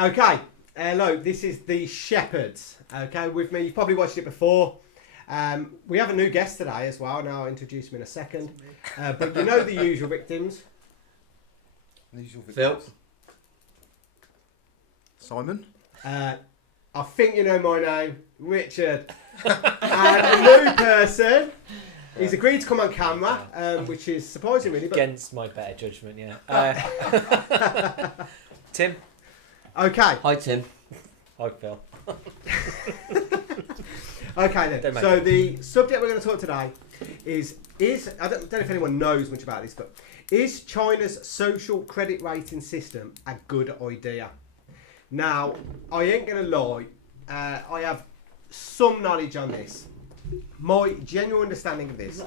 Okay, hello, this is The Shepherds. Okay, with me, you've probably watched it before. We have a new guest today as well, and I'll introduce him in a second. But you know the usual victims. Phil. Simon. I think you know my name, Richard. And a new person. He's agreed to come on camera, which is surprising, really. But... Against my better judgment, yeah. Tim. Okay. Hi, Tim. Hi, Phil. Okay then. So the subject we're going to talk today is I don't know if anyone knows much about this, but is China's social credit rating system a good idea? Now, I ain't going to lie. I have some knowledge on this. My genuine understanding of this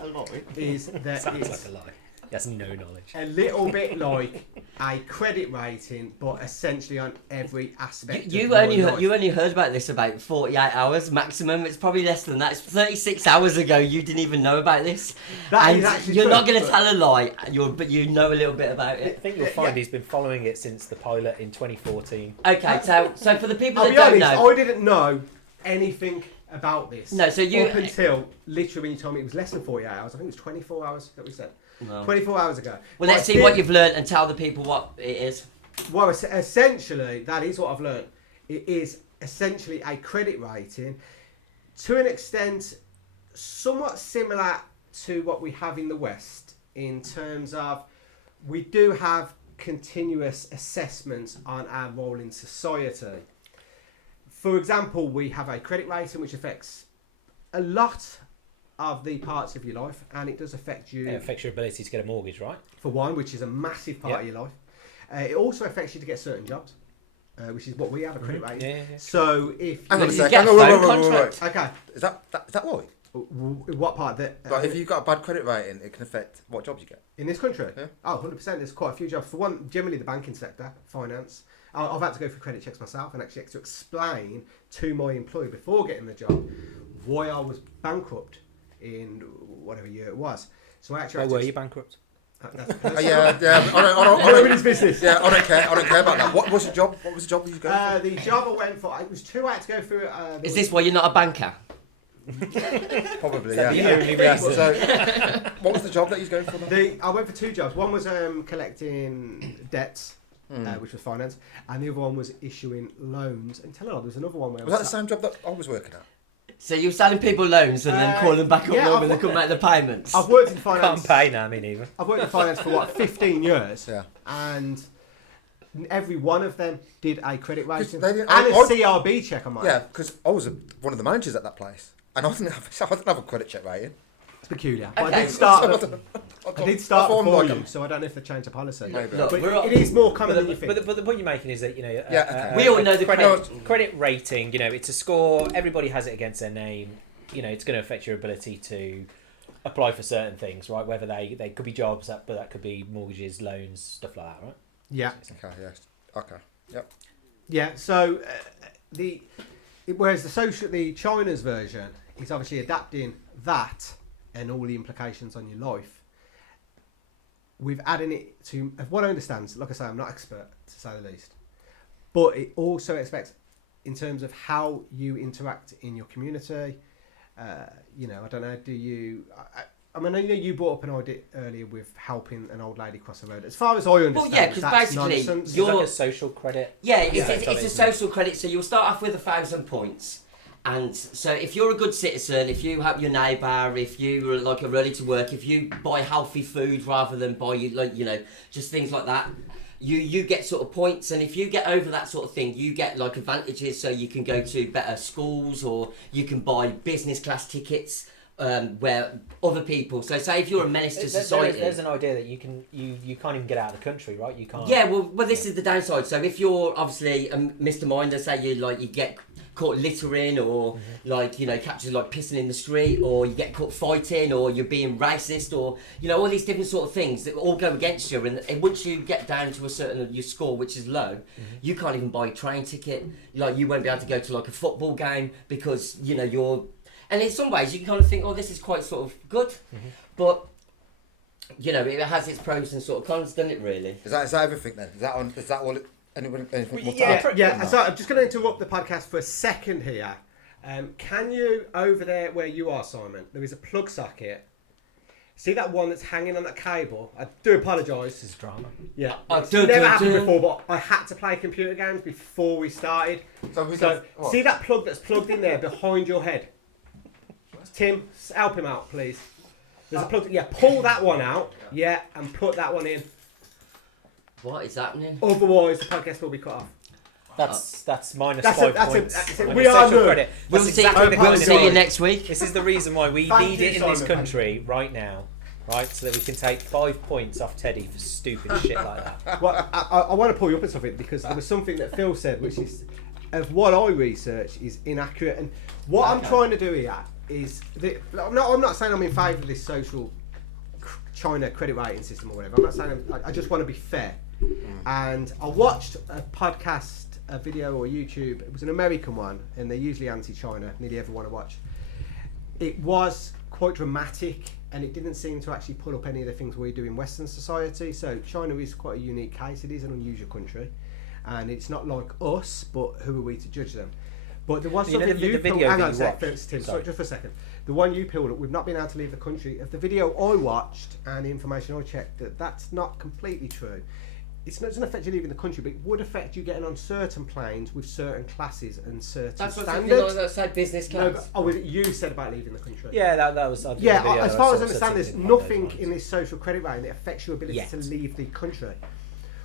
is that Sounds it's like a lie. He has no knowledge. a little bit like a credit rating, but essentially on every aspect. You only heard about this about 48 hours maximum. It's probably less than that. It's 36 hours ago. You didn't even know about this. That is and actually you're true, not going to but- tell a lie. But you know a little bit about I it. think you'll find he's been following it since the pilot in 2014. Okay, so for the people I'll that be don't honest, know, I didn't know anything about this. No, so you- up until literally when you told me it was less than 48 hours. I think it was 24 hours that we said. Well. 24 hours ago. well, let's see what you've learned and tell the people what it is. Well, essentially, that is what I've learned. It is essentially a credit rating, to an extent, somewhat similar to what we have in the West, in terms of we do have continuous assessments on our role in society. For example, we have a credit rating which affects a lot of the parts of your life, and it does affect you. It affects your ability to get a mortgage, right? For one, which is a massive part of your life. It also affects you to get certain jobs, which is what we have a credit rating. Yeah. So if Hang on a you second. get Wait, phone wait. contract. okay, Is that right? what part that Like, if you've got a bad credit rating, it can affect what jobs you get. in this country? Yeah. Oh, 100%. There's quite a few jobs. For one, generally the banking sector, finance. I've had to go through credit checks myself and actually had to explain to my employer before getting the job why I was bankrupt in whatever year it was. So I actually Why had were to you bankrupt? that's Yeah. I don't nobody's business. Yeah, I don't care. I don't care about that. What was the job? What was the job you go for? The job I went for, it was two I had to go through. Is this why you're not a banker? Probably, that yeah. the only Yeah, reason? so, what was the job that you was going for? Then? I went for two jobs. One was collecting debts, which was finance, and the other one was issuing loans. And tell her, there was another one where Was that the same job that I was working at? So you're selling people loans and then calling back up yeah, when they come back the payments. I've worked in finance. Can't pay now, me neither. I've worked in finance for what 15 years, Yeah. and every one of them did a credit rating they and didn't- a CRB check on mine. Yeah, because I was one of the managers at that place, and I didn't have a credit check rating. It's peculiar. But Okay. I did start. I did start thought before like you, so I don't know if they changed the policy. Maybe. Look, But we're it is more common than you think. But the point you're making is that, you know, Yeah, okay. We all know the credit rating. You know, it's a score. Everybody has it against their name. You know, it's going to affect your ability to apply for certain things, right? Whether they could be jobs, but that could be mortgages, loans, stuff like that, right? Yeah. Okay, yes. Okay, yep. Yeah. So whereas the China's version is obviously adapting that and all the implications on your life. We've added it to what I understand. Like I say, I'm not expert to say the least, but it also expects in terms of how you interact in your community. You know, I don't know. Do you? I mean, I know you brought up an idea earlier with helping an old lady cross the road. As far as I understand, Well, yeah, 'cause that's basically nonsense. It's You're- like a social credit. Yeah, it's a isn't it? social credit. So you'll start off with 1,000 points. And so if you're a good citizen, if you help your neighbour, if you are like are early to work, if you buy healthy food rather than buy just things like that, you get sort of points. And if you get over that sort of thing, you get like advantages. So you can go to better schools, or you can buy business class tickets where other people. So say if you're a menace to society, There's an idea that you can't even get out of the country, right? You can't. Yeah, well, this is the downside. So if you're obviously Mr. Minder, say you get caught littering, or captured like pissing in the street, or you get caught fighting, or you're being racist, or all these different sort of things that all go against you. And once you get down to a certain your score, which is low, you can't even buy a train ticket. Like you won't be able to go to like a football game because you're. And in some ways, you can kind of think, oh, this is quite sort of good, but it has its pros and sort of cons, doesn't it? Really. Is that everything then? Is that all? Anything more to Yeah, add? Yeah. So I'm just going to interrupt the podcast for a second here. Can you, over there where you are, Simon, there is a plug socket. See that one that's hanging on that cable? I do apologise. This is drama. Yeah, I it's do, never do, happened do. before, but I had to play computer games before we started. So See that plug that's plugged in there behind your head? Tim, help him out, please. There's a plug. Yeah, pull that one out. Yeah, and put that one in. What is happening? Otherwise, the podcast will be cut off. That's minus That's 5 that's points. it. on We the are social good. credit. We'll That's see. exactly the We'll kind of see you thing. next week. This is the reason why we Thank need you, it in this Simon. country right now, right? So that we can take 5 points off Teddy for stupid shit like that. Well, I want to pull you up on something because there was something that Phil said, which is, of what I researched, is inaccurate. And what I'm trying to do here is, I'm not saying I'm in favour of this social China credit rating system or whatever. I'm not saying I just want to be fair. And I watched a podcast, a video or YouTube. It was an American one, and they're usually anti-China. Nearly everyone I watch. It was quite dramatic, and it didn't seem to actually pull up any of the things we do in Western society. So China is quite a unique case. It is an unusual country, and it's not like us. But who are we to judge them? But there was You know something the you video pulled. Hang that on a you sec, watched? Tim. Sorry. Sorry, just for a second. The one you pulled up, we've not been able to leave the country. Of the video I watched and the information I checked, that's not completely true. It doesn't affect you leaving the country, but it would affect you getting on certain planes with certain classes and certain That's what standards. I said. Business No, class. but, you said about leaving the country. Yeah, that was. I did Yeah, a video as that far as sort I of understand, said there's something along those nothing lines. in this social credit rating that affects your ability Yet. to leave the country.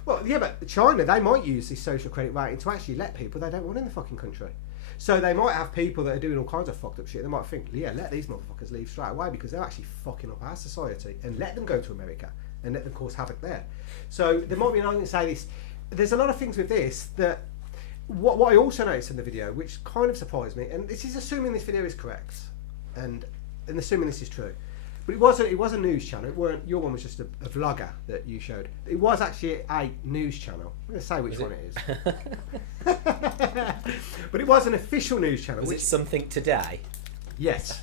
Well, yeah, but China, they might use this social credit rating to actually let people they don't want in the fucking country. So they might have people that are doing all kinds of fucked up shit. They might think, yeah, let these motherfuckers leave straight away because they're actually fucking up our society, and let them go to America and let them cause havoc there. So there might be an argument to say this. There's a lot of things with this that what I also noticed in the video, which kind of surprised me, and this is assuming this video is correct, and assuming this is true. But it was a news channel. It weren't, your one was just a vlogger that you showed. It was actually a news channel. I'm going to say which one it is. But it was an official news channel. Was it something today? Yes.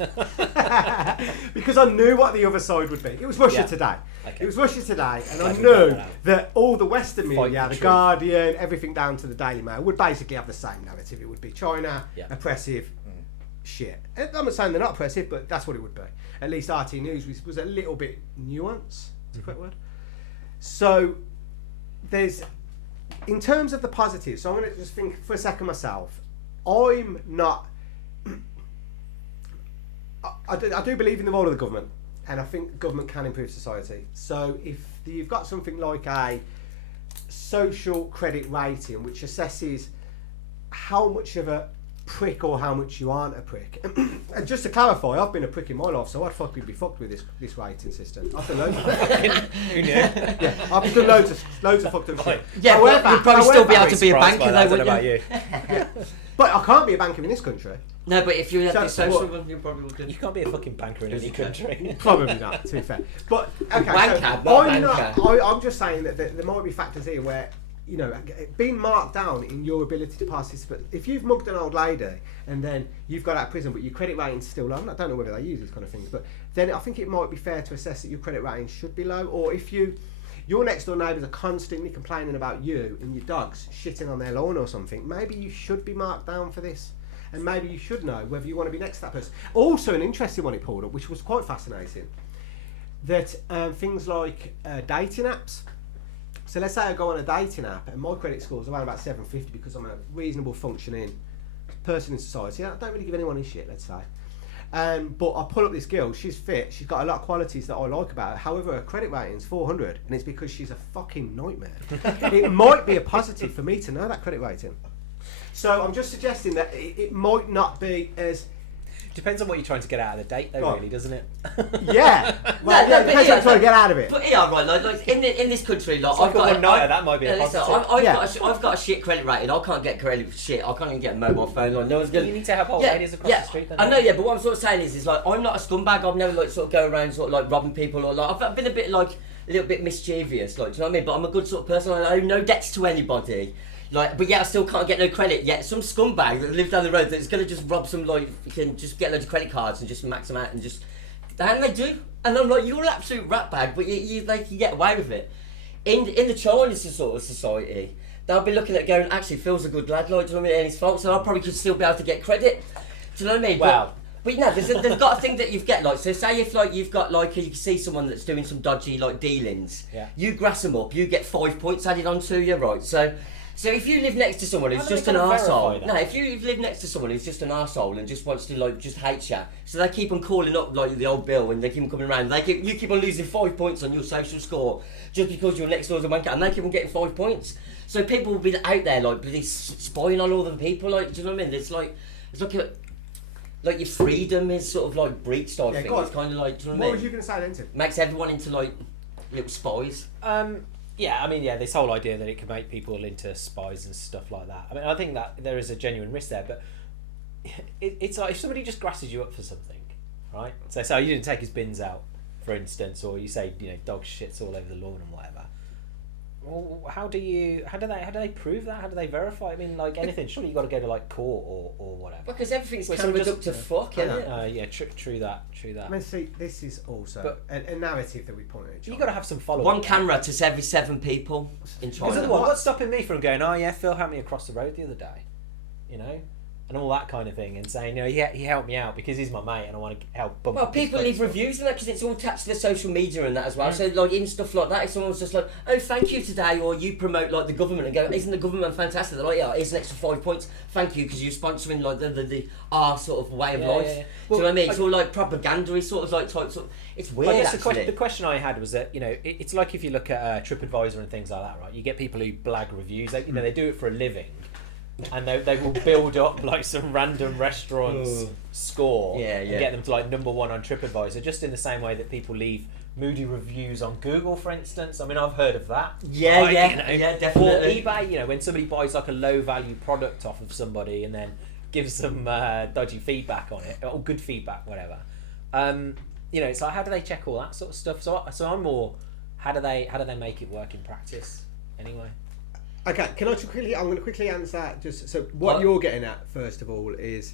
Because I knew what the other side would be. It was Russia Yeah. Today. Okay. It was Russia Today, and I Glad we got knew that out. that all the Western Fight media, for the truth. Guardian, everything down to the Daily Mail, would basically have the same narrative. It would be China, Yeah. oppressive, shit. And I'm not saying they're not oppressive, but that's what it would be. At least RT News was a little bit nuanced. Is the correct word? So there's, in terms of the positives, so I'm going to just think for a second myself. I'm not. I do believe in the role of the government, and I think government can improve society. So if you've got something like a social credit rating, which assesses how much of a prick or how much you aren't a prick, and just to clarify, I've been a prick in my life, so I'd fucking be fucked with this rating system. I've done loads of Who knew? yeah, I've done loads of fucked up shit. Yeah, but you'd probably still be able to be a Surprised banker by that, though, I don't know wouldn't about you? you. But I can't be a banker in this country. No, but if you had So- the social what- one, you probably would. You can't be a fucking banker in any country. Probably not, to be fair. But okay, Wanker, so not I'm just saying that there might be factors here where, you know, being marked down in your ability to participate. If you've mugged an old lady and then you've got out of prison, but your credit rating's still low, I don't know whether they use these kind of things, but then I think it might be fair to assess that your credit rating should be low. Or if your next door neighbours are constantly complaining about you and your dogs shitting on their lawn or something, maybe you should be marked down for this. And maybe you should know whether you want to be next to that person. Also, an interesting one it pulled up, which was quite fascinating, that things like dating apps. So let's say I go on a dating app and my credit score is around about 750 because I'm a reasonable functioning person in society. I don't really give anyone a shit, let's say. But I pull up this girl, she's fit, she's got a lot of qualities that I like about her. However, her credit rating's 400, and it's because she's a fucking nightmare. It might be a positive for me to know that credit rating. So I'm just suggesting that it might not be as... Depends on what you're trying to get out of the date, though, Right. really, doesn't it? Yeah! Well, No, yeah, but depends what yeah, you're trying to get out of it. But yeah, right. Like in this country, like It's like I've a got one-nighter, that might be a listen, positive. I've got a shit credit rating. I can't get credit for shit. I can't even get a mobile phone. Like no one's gonna. You need to have old yeah, ladies across yeah, the street. Then, I know, yeah, but what I'm sort of saying is like I'm not a scumbag. I've never like sort of go around sort of like robbing people or like I've been a bit like a little bit mischievous, like do you know what I mean? But I'm a good sort of person. I owe no debts to anybody. Like, but yet I still can't get no credit. Yet some scumbag that lives down the road that's gonna just rob some like you can just get loads of credit cards and just max them out and just and they do. And I'm like, you're an absolute rat bag, but you get away with it. in the Chinese sort of society, they'll be looking at going, actually, Phil's a good lad, like, do you know what I mean? And his fault, so I probably could still be able to get credit. Do you know what I mean? Wow. But no, there's got a thing that you've get, like, so say if like you've got like you can see someone that's doing some dodgy like dealings, Yeah. you grass them up, you get 5 points added onto you, right? So if you live next to someone who's How do just they an kind of verify arsehole, that? no, if you live next to someone who's just an arsehole and just wants to like just hate you, so they keep on calling up like the old Bill and they keep on coming around, you keep on losing 5 points on your social score just because you're next door to a wanker, and they keep on getting 5 points. So people will be out there like bloody spying on all them people, like, do you know what I mean? It's like like your freedom is sort of like breached, I think. go on. It's kind of like, do you know What what I was you mean? going to say then, Tim? Makes everyone into like little spies. Yeah, I mean, yeah, this whole idea that it can make people into spies and stuff like that. I mean, I think that there is a genuine risk there, but it's like if somebody just grasses you up for something, right? So you didn't take his bins out, for instance, or you say, you know, dog shits all over the lawn and whatever. Well, how do they prove that? How do they verify? I mean, like anything, surely you got to go to like court or whatever. Because everything's Well, cambered so up to just- fuck, isn't it? Yeah, true that. I mean, see, this is also But- a narrative that we point at. You got to have some follow. One camera to every 7 people in Because China. otherwise, what's stopping me from going? Oh yeah, Phil helped me across the road the other day, you know, and all that kind of thing, and saying, you know, he helped me out because he's my mate, and I want to help bump. Well, up his people leave friends. reviews and that because it's all attached to the social media and that as well. So, like, in stuff like that, if someone's just like, oh, thank you today, or you promote, like, the government and go, isn't the government fantastic? They're like, yeah, here's an extra 5 points. Thank you, because you're sponsoring, like, our sort of way of Yeah, life. yeah, yeah. Do you Well, know what I mean? It's I- all, like, propaganda sort of, like, types of... It's weird, I guess actually. the question I had was that, you know, it's like if you look at TripAdvisor and things like that, right? You get people who blag reviews. They, you know, they do it for a living, and they will build up like some random restaurant's score Yeah, and yeah. get them to like number 1 on TripAdvisor, just in the same way that people leave moody reviews on Google, for instance. I mean, I've heard of that. Yeah, Like, yeah, you know, yeah, definitely. Or eBay, you know, when somebody buys like a low value product off of somebody and then gives them dodgy feedback on it, or good feedback, whatever. You know, it's like, how do they check all that sort of stuff? So I'm more, how do they make it work in practice anyway? Okay, can I just quickly? I'm going to quickly answer that. Just so what you're getting at, first of all, is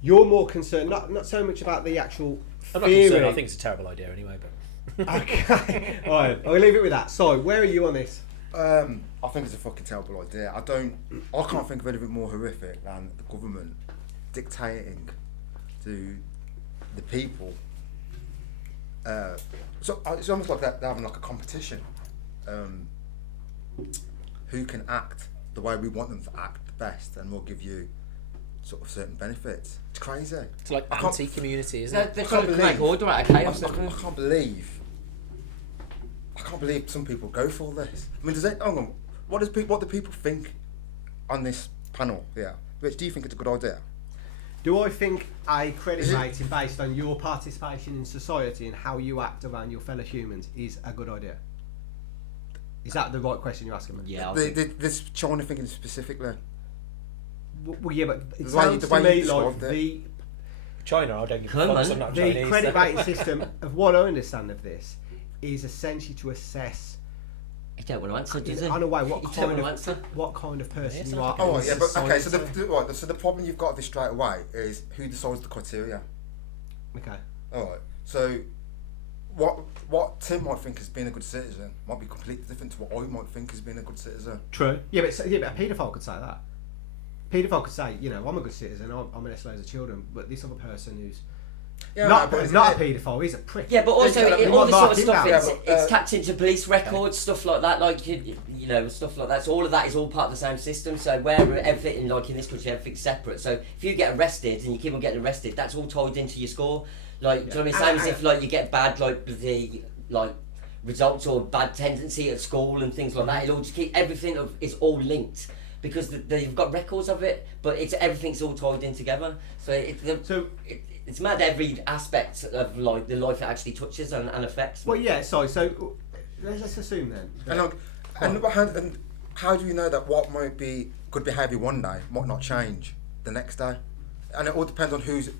you're more concerned not so much about the actual I'm not theory. concerned. I think it's a terrible idea anyway. But Okay, all right, I'll leave it with that. So, where are you on this? I think it's a fucking terrible idea. I can't think of anything more horrific than the government dictating to the people. So it's almost like they're having like a competition. Who can act the way we want them to act the best, and we'll give you sort of certain benefits. It's crazy. it's like I can't- anti-community, isn't They're, it? they're I trying can't to make believe- order out of chaos. I can't believe some people go for this. I mean, hang on, what do people think on this panel? Yeah, Rich, do you think it's a good idea? Do I think a credit rating based on your participation in society and how you act around your fellow humans is a good idea? Is that the right question you're asking me? Yeah, This China thinking specifically. Well, yeah, but it The way- sounds the to way you me described like it. China, I don't give a Come fuck. on. 'Cause I'm not the Chinese. credit so- rating system of what I understand of this is essentially to assess You don't want to answer, do you? in a way You don't want to answer. what kind of person Yes, you I are. think Oh, in yeah, but okay. So society. so the problem you've got with this straight away is who decides the criteria. Okay. All right. So what Tim might think as being a good citizen might be completely different to what I might think as being a good citizen. True. Yeah, but a paedophile could say that. Paedophile could say, you know, I'm a good citizen. I molest loads of children, but this other person who's not a paedophile, he's a prick. Yeah, but also Yeah, all we this might sort of mark him stuff, down. it's tapped into police records, stuff like that, like you know, stuff like that. So all of that is all part of the same system. So where everything, like in this country, everything's separate. So if you get arrested and you keep on getting arrested, that's all tied into your score. Like, do you know what I mean? Same as if like you get bad like results or bad tendency at school and things like that. It'll just keep everything is all linked. Because they've got records of it, but everything's all tied in together. So it's mad every aspect of like the life it actually touches and affects. Well, yeah. So let's assume then. And how do you know that what might be good behaviour one day might not change the next day? And it all depends on who's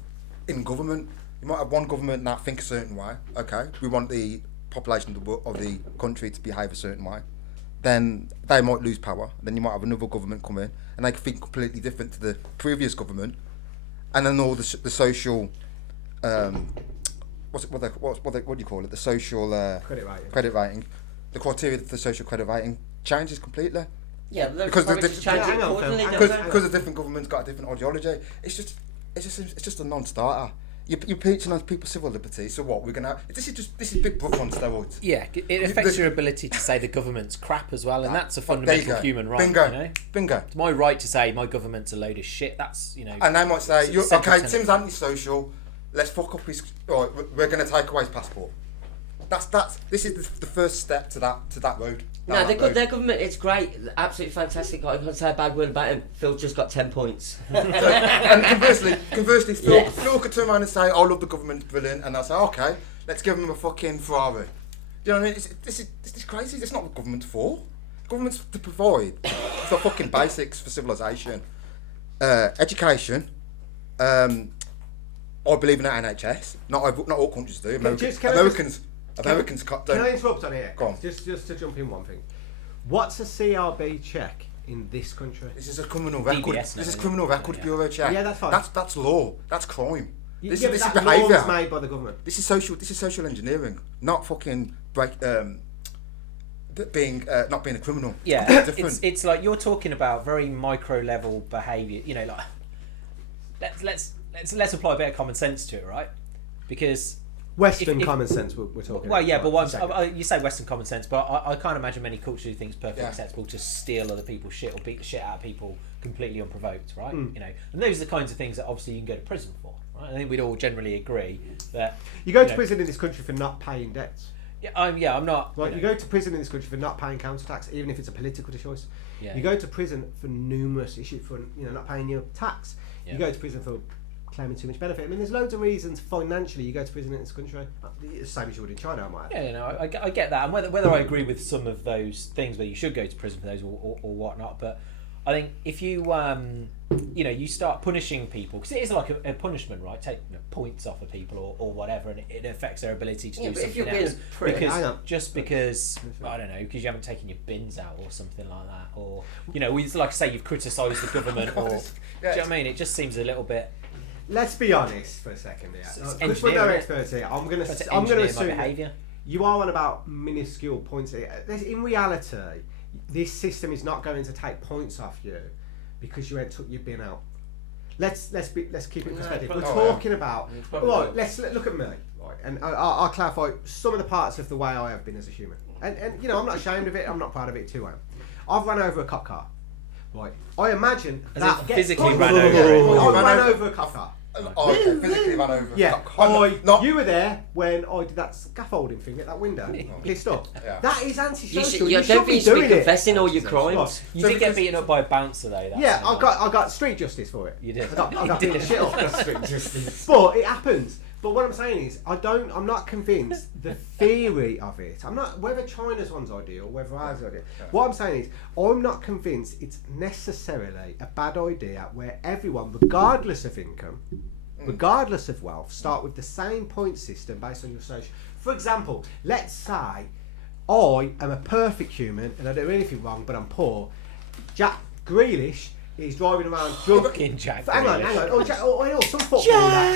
in government. You might have one government that think a certain way. Okay, we want the population of the country to behave a certain way. Then they might lose power. Then you might have another government come in, and they think completely different to the previous government. And then all the social, what do you call it? The social Credit rating. Credit rating. the criteria for social credit rating changes completely. Yeah, Because because the- the change hang on, accordingly, Phil, don't hang they? Because the different governments got a different ideology. It's just a non-starter. You're preaching on people's civil liberties. So what we're gonna? This is Big Brother on steroids. Yeah, it affects your ability to say the government's crap as well, and that's a fundamental human right. Bingo. You know? Bingo. It's my right to say my government's a load of shit. That's And they might say, it's you're, central okay, tenet. Tim's anti-social. Let's fuck up his. Right, we're gonna take away his passport. This is the first step to that road. No, their government, it's great, absolutely fantastic. I can't say a bad word about him. Phil just got 10 points. And conversely, Phil, Yes. Phil could turn around and say, "I love the government, brilliant," and I'll say, "Okay, let's give them a fucking Ferrari." Do you know what I mean? This is crazy. It's not what government's for. Government's to provide the fucking basics for civilization, education. I believe in the NHS. Not all countries do. Americans cut Can I down. interrupt on here? Go on. Just to jump in one thing. What's a CRB check in this country? This is a criminal record. DBS now, This is isn't criminal it? record Yeah. bureau check. Yeah, that's fine. That's law. That's crime. This Yeah, is but that behaviour. law was made by the government. This is social engineering, not fucking not being a criminal. Yeah, different. it's like you're talking about very micro level behaviour. You know, like let's apply a bit of common sense to it, right? Because Western if- common sense we're talking well, about. yeah, Right, but a second. you say Western common sense, but I can't imagine many cultures who think it's perfectly Yeah. acceptable to steal other people's shit or beat the shit out of people completely unprovoked, right? Hmm. You know, and those are the kinds of things that obviously you can go to prison for, right? I think we'd all generally agree that You go to know, prison in this country for not paying debts. I'm not. Right, you you know, go to prison in this country for not paying council tax, even if it's a political choice. Yeah. You go to prison for numerous issues, for not paying your tax. Yeah. You go to prison for claiming too much benefit. I mean, there's loads of reasons financially you go to prison in this country. It's the same as you would in China, I might add. Yeah, I get that, and whether I agree with some of those things, whether you should go to prison for those or whatnot, but I think if you you start punishing people, because it is like a punishment, right? Take points off of people or whatever, and it affects their ability to Yeah, do but if something you're being else. a prick- Hang on. Because I don't know, because you haven't taken your bins out or something like that, or like say you've criticised the government, or do you know what I mean? It just seems a little bit. Let's be honest for a second here. It's Because we're no engineering, experts here, I'm going trying to to engineer my assume that behaviour. you are on about minuscule points here. In reality, this system is not going to take points off you because you ain't took your bin out. Let's keep it in No, perspective. We're probably talking about probably right. not. Let's look at me, right, and I'll clarify some of the parts of the way I have been as a human. And I'm not ashamed of it. I'm not proud of it too. I've run over a cop car. Right. I imagine As that in gets physically points. ran over it. I ran Ran over a cop car. Oh, okay, physically ran over. Yeah, Not you were there when I did that scaffolding thing at that window. Pissed off. Yeah. That is You antisocial. should, You I should don't think be you should be doing it. confessing all your crimes. You So did get because- beaten up by a bouncer though. That's Yeah, I got street justice for it. You did. I got You beaten did. shit off. But it happens. But what I'm saying is, I'm not convinced the theory of it. I'm not whether China's one's ideal, whether ours is ideal. What I'm saying is, I'm not convinced it's necessarily a bad idea where everyone, regardless of income, regardless of wealth, start with the same point system based on your social. For example, let's say I am a perfect human and I don't do anything wrong, but I'm poor. Jack Grealish is driving around drunk. Fucking Jack Hang on. Grealish.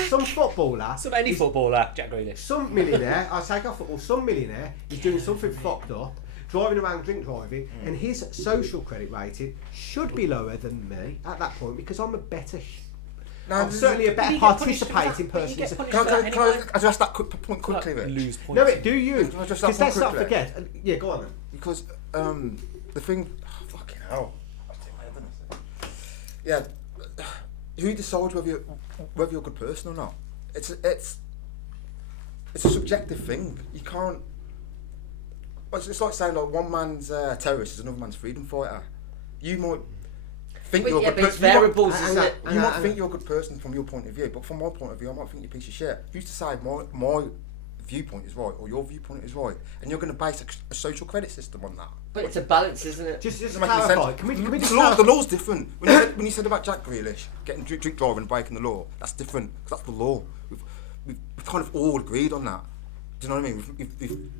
Some footballer. Some any is- footballer, Jack Grealish. Some millionaire, I'll take off football, some millionaire is doing something fucked up, driving around drink driving, and his social credit rating should be lower than me at that point because I'm a better. I'm certainly a better participating person. Can I address that point quickly? Rich? Lose points. No, do you? Can I just Because have let's one not quickly? forget. Yeah, go on then. Because the thing, fucking hell. I'll take my head on this. Yeah, who decides whether you're a good person or not? It's a subjective thing. You can't. It's like saying like one man's terrorist is another man's freedom fighter. You might think you're a good But it's person. You might- variables, hang isn't on. it? You might think you're a good person from your point of view, but from my point of view, I might think you're a piece of shit. Who's to decide my viewpoint is right or your viewpoint is right, and you're going to base a social credit system on that? But it's a balance, isn't it? Just Doesn't make any clarify. sense. Can we just the, law, the clarify? law's different. When you said about Jack Grealish getting drink driving and breaking the law, that's different because that's the law. We've kind of all agreed on that. Do you know what I mean?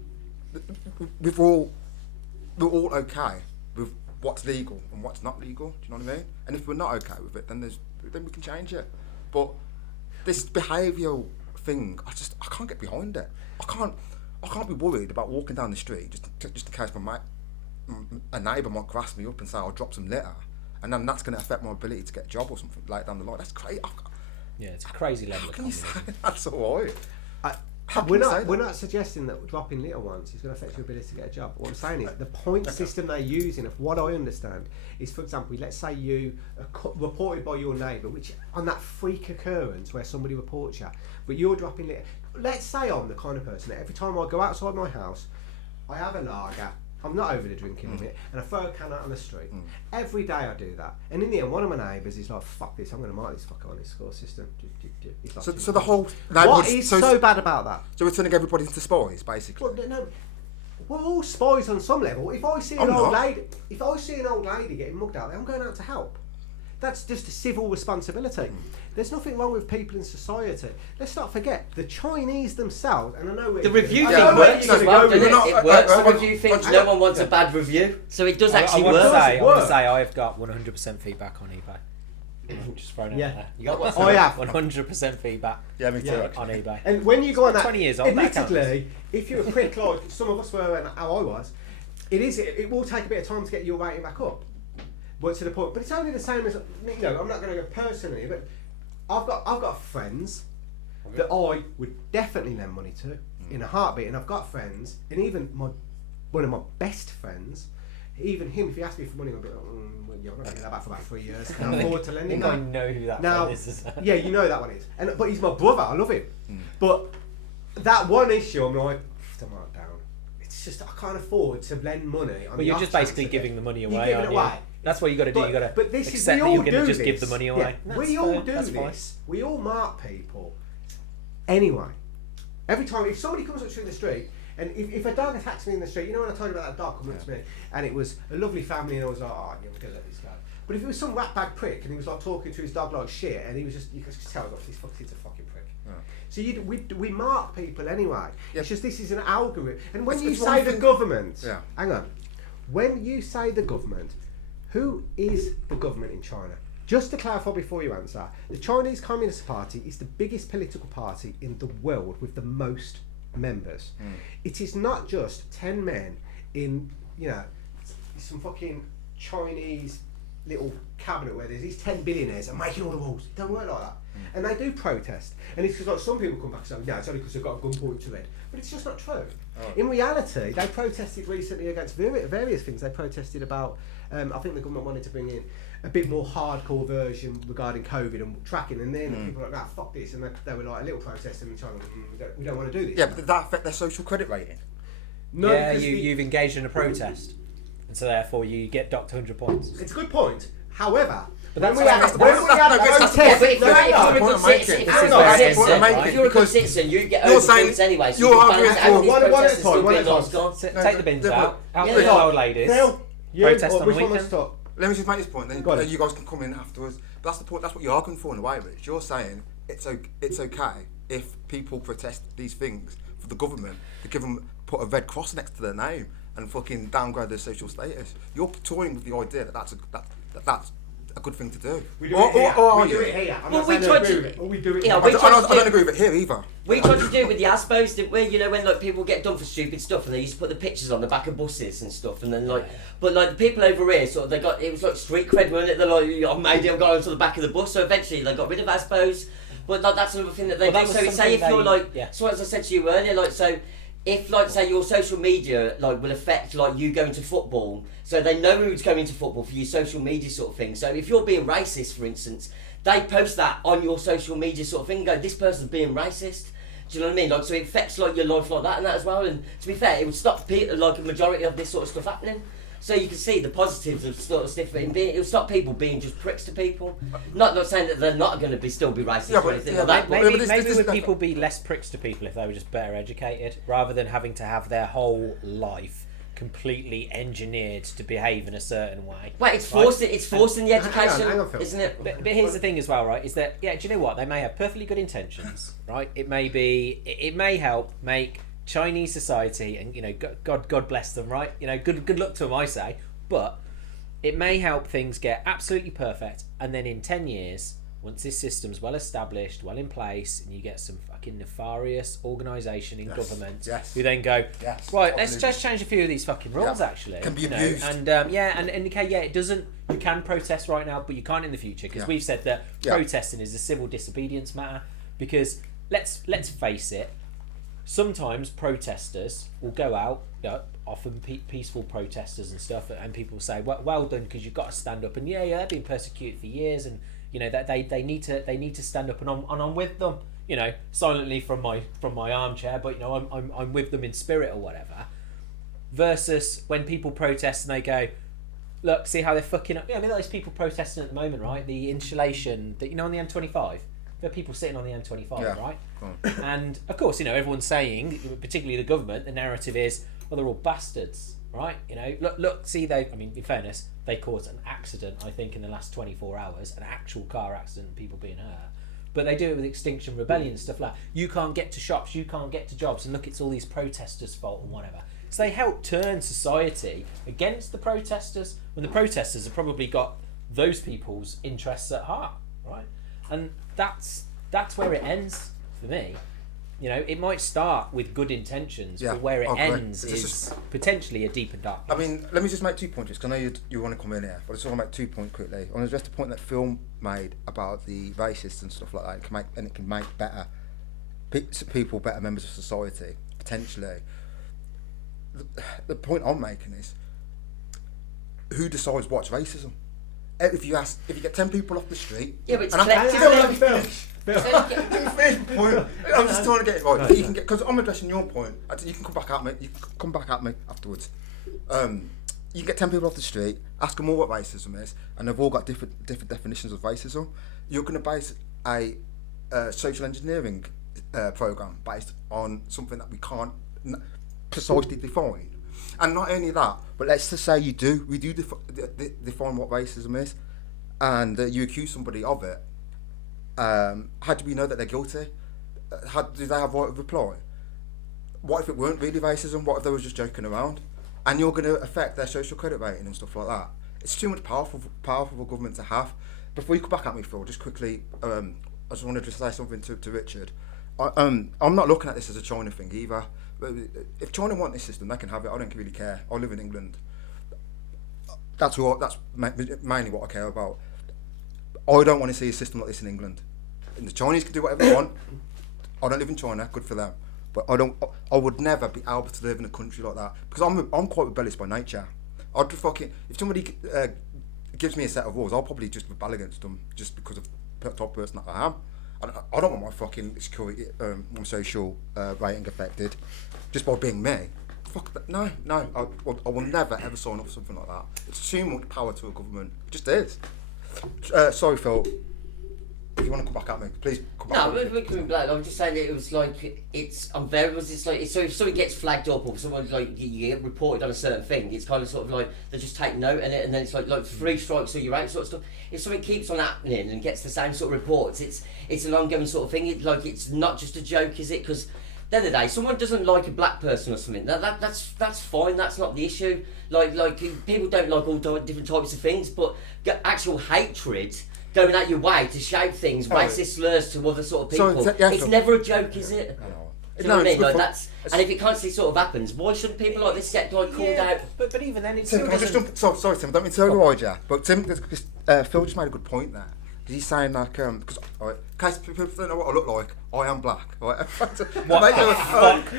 We're all okay with what's legal and what's not legal. Do you know what I mean? And if we're not okay with it, then we can change it. But this behavioural thing, I can't get behind it. I can't be worried about walking down the street just in case a neighbour might grass me up and say I'll drop some litter, and then that's going to affect my ability to get a job or something like down the line. That's crazy. Yeah, it's a crazy level How of can you say communism. that's all right? How can We're you say not, that? we're not suggesting that dropping litter once is going to affect your ability to get a job. What I'm saying is the point system they're using, of what I understand, is, for example, let's say you are reported by your neighbour, which on that freak occurrence where somebody reports you, but you're dropping litter. Let's say I'm the kind of person that every time I go outside my house, I have a lager, I'm not over the drinking limit, and I throw a can out on the street. Every day I do that. And in the end, one of my neighbours is like, fuck this, I'm going to mark this fucker on his score system. He's like, So the whole what is so bad about that? So we're turning everybody into spies, basically. Well, no, we're all spies on some level. If I see an old lady getting mugged out there, I'm going out to help. That's just a civil responsibility. There's nothing wrong with people in society. Let's not forget the Chinese themselves, and I know The review I thing know where works you're as gonna well, go with doesn't it. it? It works. The review thing, no one wants a bad review, so it does actually I work. want work. to say I've got 100% feedback on eBay. Just throwing it Yeah. out there. You got what? I have. 100% feedback Yeah, me too. Yeah. Actually. on eBay. And when you go on that, 20 years old, that admittedly, if you're a prick like some of us were and how I was, it will take a bit of time to get your rating back up. But to the point, but it's only the same as, you know, I'm not going to go personally, but I've got friends that I would definitely lend money to in a heartbeat, and I've got friends, and even one of my best friends, even him, if he asked me for money, I'd be like, well, yeah, I'm not going to get that back for about 3 years. Can I afford to I lend him think I that? know who that Now, friend is. yeah, you know that one is, but he's my brother. I love him, but that one issue, I'm like, I'm not down. It's just I can't afford to lend money. On But you're the just off chance basically that giving the money you're away, giving aren't it you? away. That's what you got to do. You got to But this is, accept we that all you're going do to just this. give the money away. Yeah, That's we all fair, do that's this. We all mark people. Anyway, every time if somebody comes up through the street, and if a dog attacks me in the street, you know when I told you about that dog coming up to me, and it was a lovely family, and I was like, oh, yeah, we're gonna let this go. But if it was some ratbag prick, and he was like talking to his dog like shit, and he was just, you could just tell, he's a fucking prick. Yeah. So we mark people anyway. Yeah. It's just this is an algorithm. And when It's you one say the thing- government, Yeah. hang on, when you say the government, who is the government in China? Just to clarify before you answer, the Chinese Communist Party is the biggest political party in the world with the most members. It is not just 10 men in, you know, some fucking Chinese little cabinet where there's these 10 billionaires and making all the rules. It don't work like that. And they do protest. And it's because like some people come back and say, yeah, it's only because they've got a gun point to their head. But it's just not true. In reality, they protested recently against various things. They protested about, I think the government wanted to bring in a bit more hardcore version regarding COVID and tracking. And then people were like, fuck this. And they were like a little protest in China, we don't want to do this. Yeah, but did that affect their social credit rating? No, Yeah, because you've engaged in a protest, and so therefore you get docked 100 points. It's a good point. However, But that's when we fine, have that's the point. Yeah, but if you're a good citizen, This is very citizen, sensitive, if you're a good because citizen, you get you're over saying- points anyway. So you're you can arguing balance for- out these one at a protests time, and one still at be a nice time. gone. Take the bins out Yeah, with the yeah. old ladies. Phil, you, Protest on which the one was weekend. top? Let me just make this point, then Go on. you guys can come in afterwards. But that's the point. That's what you're arguing for in a way, Rich. You're saying it's okay if people protest these things for the government to give them put a red cross next to their name and fucking downgrade their social status. You're toying with the idea that that's a good thing to do. We do it here. are We do you? it here. I'm Well, not we saying I tried agree to- with it, but we do it Yeah, here. we I tried to don't do- agree with it here either. We tried to do it with the ASPOs, didn't we? You know, when like people get done for stupid stuff and they used to put the pictures on the back of buses and stuff, and then like, but like the people over here, sort of, it was like street cred, wasn't it? They're like, oh, maybe I've got onto the back of the bus, so eventually they got rid of ASPOs. But like, that's another thing that they Well, that do. was So say if something you're they- like, yeah. so as I said to you earlier, like so. If, like, say, your social media, like, will affect, like, you going to football, so they know who's going to football for your social media sort of thing. So if you're being racist, for instance, they post that on your social media sort of thing and go, this person's being racist. Do you know what I mean? Like, so it affects, like, your life like that and that as well. And to be fair, it would stop, like, a majority of this sort of stuff happening. So you can see the positives of sort of stuff. It will stop people being just pricks to people. Not saying that they're not going to still be racist Yeah, or but- anything yeah, like that. but- But Maybe would this- people be less pricks to people if they were just better educated, rather than having to have their whole life completely engineered to behave in a certain way. wait, it's forced. It's forced in the Hang on, education, hang on, Phil. isn't it? But here's the thing as well, right? Is that, yeah, do you know what? They may have perfectly good intentions, right? It may help make Chinese society, and you know, God bless them, right? You know, good luck to them, I say. But it may help things get absolutely perfect, and then in 10 years, once this system's well established, well in place, and you get some fucking nefarious organisation in government who then go, right, let's just change a few of these fucking rules actually. Can be abused. And it doesn't, you can protest right now, but you can't in the future, because we've said that protesting is a civil disobedience matter, because let's face it, sometimes protesters will go out, often peaceful protesters and stuff, and people say, well done, because you've got to stand up, and they've been persecuted for years, and that they need to stand up, and I'm with them, silently from my armchair, but I'm with them in spirit or whatever. Versus when people protest and they go, look, see how they're fucking up. Those people protesting at the moment, right? The insulation that on the M25. There are people sitting on the M25, right? And of course, everyone's saying, particularly the government, the narrative is, they're all bastards, right? Look, see, in fairness, they caused an accident, I think, in the last 24 hours, an actual car accident, people being hurt. But they do it with Extinction Rebellion and stuff like that. You can't get to shops, you can't get to jobs, and look, it's all these protesters' fault and whatever. So they help turn society against the protesters, when the protesters have probably got those people's interests at heart, right? And that's where it ends for me. It might start with good intentions, but where it ends is potentially a deep and dark place. Let me just make 2 points, because I know you want to come in here, but I just want to make 2 points quickly. I want to address the point that Phil made about the racists and stuff like that. It can make better people better members of society, potentially. The point I'm making is, who decides what's racism? If you get 10 people off the street, but it's point. I'm just trying to get it right. You can get, because I'm addressing your point. You can come back at me. You can come back at me afterwards. You can get 10 people off the street, ask them all what racism is, and they've all got different definitions of racism. You're going to base a social engineering program based on something that we can't precisely define. And not only that, but let's just say we do define what racism is, and you accuse somebody of it. How do we know that they're guilty? Do they have right of reply? What if it weren't really racism? What if they were just joking around? And you're going to affect their social credit rating and stuff like that. It's too much powerful for government to have. Before you come back at me, Phil, just quickly, I just wanted to say something to Richard. I'm not looking at this as a China thing either. If China want this system, they can have it. I don't really care. I live in England. That's mainly what I care about. I don't want to see a system like this in England. And the Chinese can do whatever they want. I don't live in China. Good for them. But I would never be able to live in a country like that, because I'm quite rebellious by nature. I'd if somebody gives me a set of rules, I'll probably just rebel against them just because of the type of person that I am. I don't want my fucking security, my social rating affected just by being me. Fuck that. No. I will never ever sign up for something like that. It's too much power to a government. It just is. Sorry, Phil. If you want to come back at me, please come back. No, we're coming back. I'm just saying that it was like so if something gets flagged up or someone's like you get reported on a certain thing, it's kind of sort of like they just take note in it, and then it's like 3 strikes or you're out sort of stuff. If something keeps on happening and gets the same sort of reports, it's an ongoing sort of thing. It's not just a joke, is it? Because the other day, someone doesn't like a black person or something. That's fine. That's not the issue. Like people don't like all different types of things, but actual hatred, going out your way to shout things, racist slurs to other sort of people. It's never a joke, is it? Do you know what I mean? And if it constantly sort of happens, why shouldn't people like this get called out? But even then, it's Tim, can I just jump? Sorry, Tim. I don't mean to override you, but Tim, Phil just made a good point there. He's saying like, because in case people don't know what I look like, I am black. Right? What the fuck?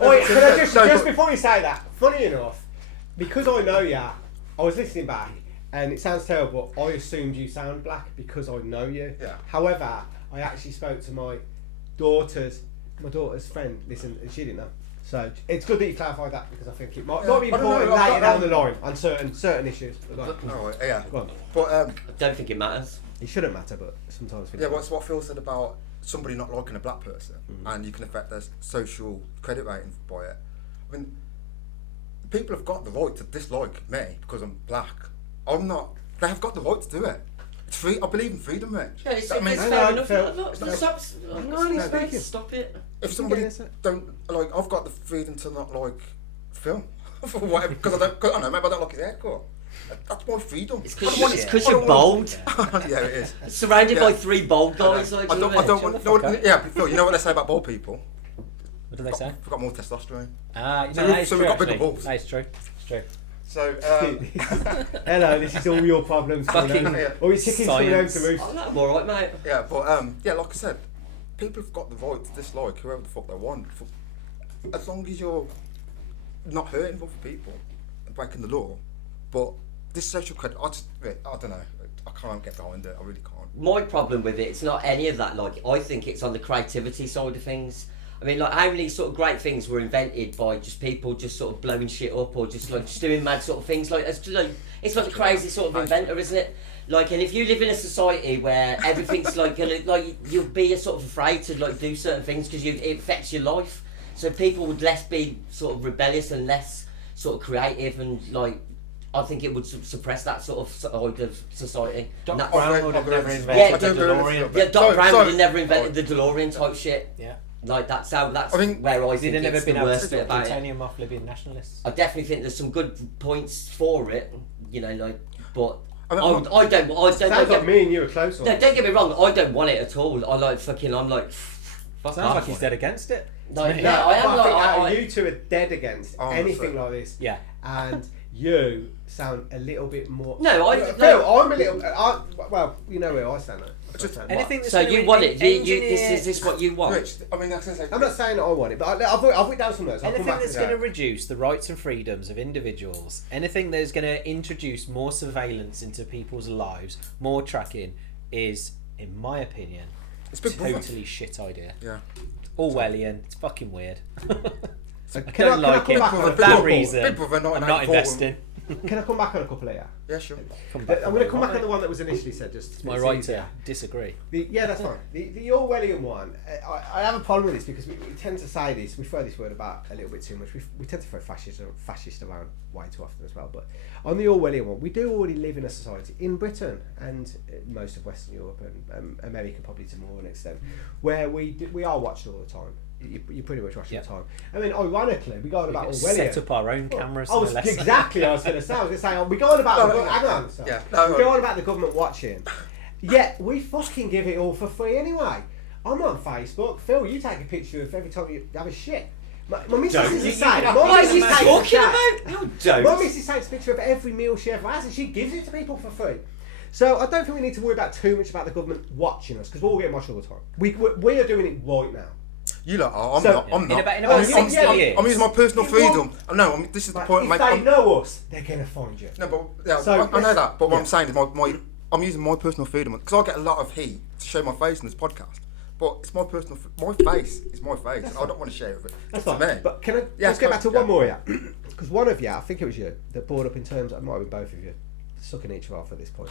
Wait, can I just before you say that, funny enough, because I know you, I was listening back, and it sounds terrible, I assumed you sound black because I know you. Yeah. However, I actually spoke to my daughter's friend, listen, and she didn't know. So it's good that you clarified that, because I think it might be important later down the line on certain issues. But I don't think it matters. It shouldn't matter, but sometimes. What's what Phil said about somebody not liking a black person, and you can affect their social credit rating by it. I mean, people have got the right to dislike me because I'm black. I'm not. They have got the right to do it. It's free. I believe in freedom, Rich. Yeah, it's fair enough. Stop it. If somebody don't like, I've got the freedom to not like film for whatever, because I don't know, maybe I don't like his haircut. That's my freedom. It's I don't because want- you're bold. Yeah, it is. Surrounded Yeah. by 3 bold guys. Like, I don't Shut want. the No, fuck up. yeah, Phil, you know what they say about bald people? What do they say? We've got more testosterone. Ah, So no, we- that is so true. we've got bigger actually. balls. That is true. It's true. So, Hello, this is all your problems. Fucking Or your chicken's coming home to science. roost. oh, no, I'm alright, mate. yeah, but yeah, like I said, people have got the right to dislike whoever the fuck they want. As long as you're not hurting other people and breaking the law. But this social credit, I don't know. I can't get behind it. I really can't. My problem with it, it's not any of that. Like, I think it's on the creativity side of things. I mean, like, how many sort of great things were invented by just people just sort of blowing shit up or just like just doing mad sort of things? Like, it's like the crazy sort of inventor, isn't it? Like, and if you live in a society where everything's like you'll be sort of afraid to like do certain things because it affects your life. So people would less be sort of rebellious and less sort of creative, and like I think it would suppress that sort of side of society. Doc And that's- Brown would have never Yeah, invented I the do agree with DeLorean. you. Yeah, Doc Sorry, Brown sorry. would have never invented the DeLorean type shit. Yeah. Like that's how that's I think- where I He'd think have never it's been the able worst to bit stop about it. plutonium off Libyan nationalists. I definitely think there's some good points for it, you know, like, but I mean, I don't Sounds like get, me and you are close on no, this. don't get me wrong, I don't want it at all. I like fucking, I'm like, fuck Sounds off. like he's dead against it. Like, to me. no, I am But like, think out I- of you two are dead against Oh, anything so- like this. Yeah. And you sound a little bit more. No, I- Phil, no. I'm a little. well, you know where I stand. Just- Anything that's so gonna you want it? You, engineer- is this what you want? Rich, I mean, that's gonna say. I'm not saying that I want it, but I've written down some notes. I'll come Anything back that's to going to that. reduce the rights and freedoms of individuals, anything that is going to introduce more surveillance into people's lives, more tracking, is, in my opinion, It's Big Brother. totally shit idea. Yeah. Orwellian. It's fucking weird. I Can I don't like come it back for on a that couple- reason. Big Brother, I'm not 1994. investing. Can I come back on a couple here? Yeah, sure. I'm going to come back on the one that was initially said. Just My it's right easier. to disagree. Yeah, that's fine. The Orwellian one, I have a problem with this because we tend to say this, we throw this word about a little bit too much. We tend to throw fascist around way too often as well. But on the Orwellian one, we do already live in a society in Britain and most of Western Europe and America probably to more an extent, where we are watched all the time. You pretty much watch all the time. I mean, ironically, we go on about We Orwellian. set up our own cameras. I was no less. exactly. I was going to say. We go on about. Hang on. Sorry. Yeah, no, we go on about the government watching. Yet we fucking give it all for free anyway. I'm on Facebook. Phil, you take a picture of every time you have a shit. My missus is the same. What is he talking about? about? No, My don't. missus takes a picture of every meal she ever has, and she gives it to people for free. So I don't think we need to worry about too much about the government watching us because we're all getting watched all the time. We are doing it right now. You lot are. I'm So- not. I'm In not. about 60 years. I'm using my personal It freedom. No, this is the Like, point. if mate. they I'm- know us, they're gonna find you. No, but yeah, So I know let's- that. But what yeah. I'm saying is I'm using my personal freedom because I get a lot of heat to show my face in this podcast. But it's my personal. My face is my face. I don't want to share it. That's It's fine. to me. But can I Yeah, let's get back to yeah. one more, yeah? Because one of you, I think it was you, that brought up in terms. It might have been both of you, sucking each other off at this point.